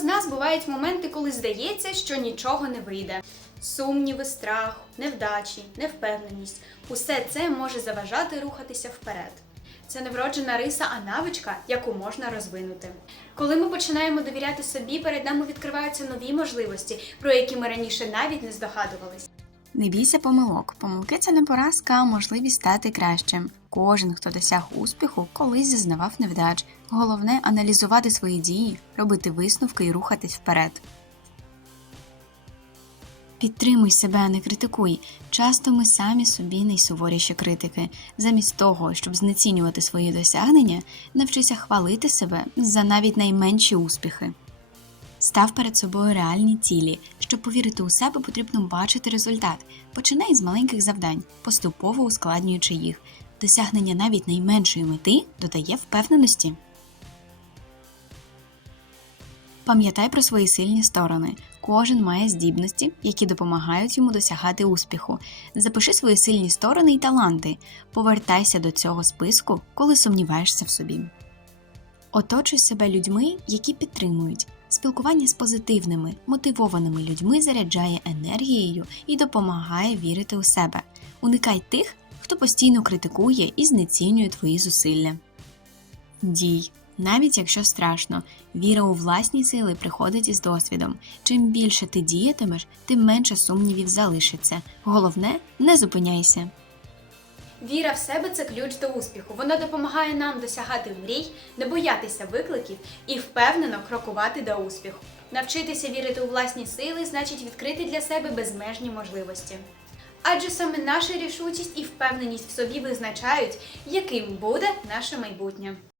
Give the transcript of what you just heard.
з нас бувають моменти, коли здається, що нічого не вийде. Сумніви, страх, невдачі, невпевненість усе це може заважати рухатися вперед. Це не вроджена риса, а навичка, яку можна розвинути. Коли ми починаємо довіряти собі, перед нами відкриваються нові можливості, про які ми раніше навіть не здогадувались. Не бійся помилок. Помилки це не поразка, а можливість стати кращим. Кожен, хто досяг успіху, колись зазнавав невдач. Головне аналізувати свої дії, робити висновки і рухатись вперед. Підтримуй себе, а не критикуй. Часто ми самі собі найсуворіші критики. Замість того, щоб знецінювати свої досягнення, навчися хвалити себе за навіть найменші успіхи. Став перед собою реальні цілі. Щоб повірити у себе, потрібно бачити результат. Починай з маленьких завдань, поступово ускладнюючи їх. Досягнення навіть найменшої мети додає впевненості. Пам'ятай про свої сильні сторони. Кожен має здібності, які допомагають йому досягати успіху. Запиши свої сильні сторони і таланти. Повертайся до цього списку, коли сумніваєшся в собі. Оточуй себе людьми, які підтримують. Спілкування з позитивними, мотивованими людьми заряджає енергією і допомагає вірити у себе. Уникай тих, хто постійно критикує і знецінює твої зусилля. Дій. Навіть якщо страшно, віра у власні сили приходить із досвідом. Чим більше ти діятимеш, тим менше сумнівів залишиться. Головне, не зупиняйся. Віра в себе це ключ до успіху. Вона допомагає нам досягати мрій, не боятися викликів і впевнено крокувати до успіху. Навчитися вірити у власні сили значить відкрити для себе безмежні можливості. Адже саме наша рішучість і впевненість в собі визначають, яким буде наше майбутнє.